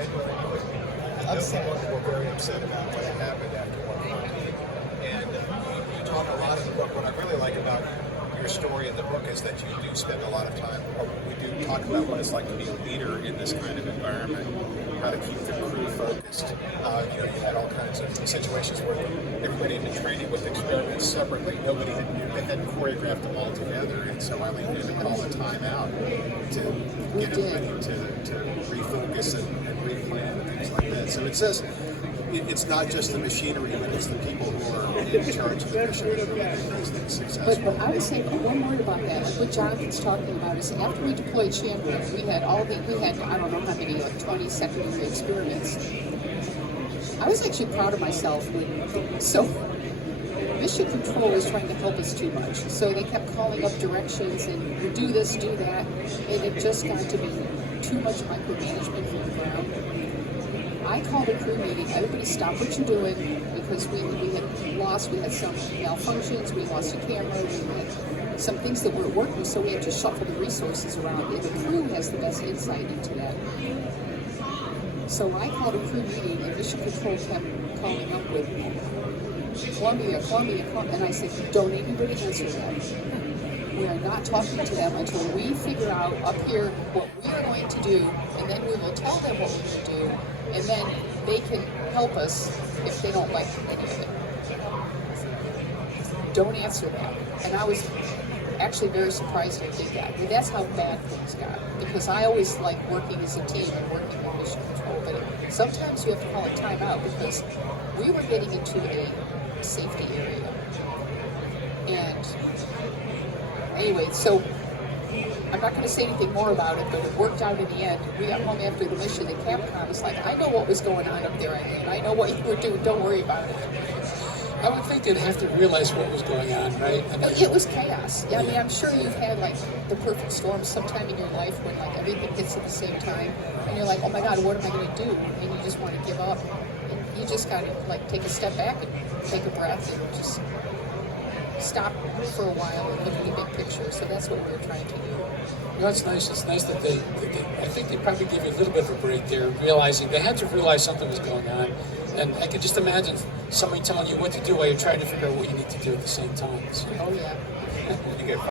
genuinely upset. We're very upset about what happened after one month. And you talk a lot in the book. What I really like about your story in the book is that you do spend a lot of time, or we do talk about what it's like to be a leader in this kind of environment, how to keep the crew focused. You had all kinds of situations where everybody had been training with experiments separately. Nobody had choreographed them all together, and so Eileen had to call the time out to get everybody to refocus and replan and things like that. So it says it's not just the machinery, but it's the people who are in charge of the mission that really make these things successful. But I would say one word about that. Like what Jonathan's talking about is after we deployed Champion, we had I don't know how many, like 20 secondary experiments. I was actually proud of myself. So Mission Control was trying to help us too much. So they kept calling up directions and you do this, do that. And it just got to be too much micromanagement from the ground. I called a crew meeting. Everybody stop what you're doing because we had some malfunctions, we lost a camera, we had some things that weren't working, so we had to shuffle the resources around. And the crew has the best insight into that. So I called a crew meeting and Mission Control kept calling up with Columbia, and I said, don't anybody answer that. We are not talking to them until we figure out up here what we are going to do, and then we will tell them what we're going to do, and then they can help us if they don't like any of it. Don't answer that. And I was actually very surprised they did that. But that's how bad things got. Because I always like working as a team and working with Mission Control, but sometimes you have to call a timeout because we were getting into a safety area. And anyway, so I'm not going to say anything more about it, but it worked out in the end. We got home after the mission, and Capcom was like, I know what was going on up there, Eileen. I know what you were doing. Don't worry about it. I would think they'd have to realize what was going on, right? I mean, it was chaos. Yeah, I mean, I'm sure you've had like the perfect storm sometime in your life when like everything hits at the same time, and you're like, oh my God, what am I going to do? And you just want to give up. And you just got to like take a step back and take a breath and just stop for a while and look at the big picture. So that's what we were trying to do. You know, it's nice. It's nice that they I think they probably gave you a little bit of a break there, realizing they had to realize something was going on. And I could just imagine somebody telling you what to do while you're trying to figure out what you need to do at the same time. So. Oh, yeah. You get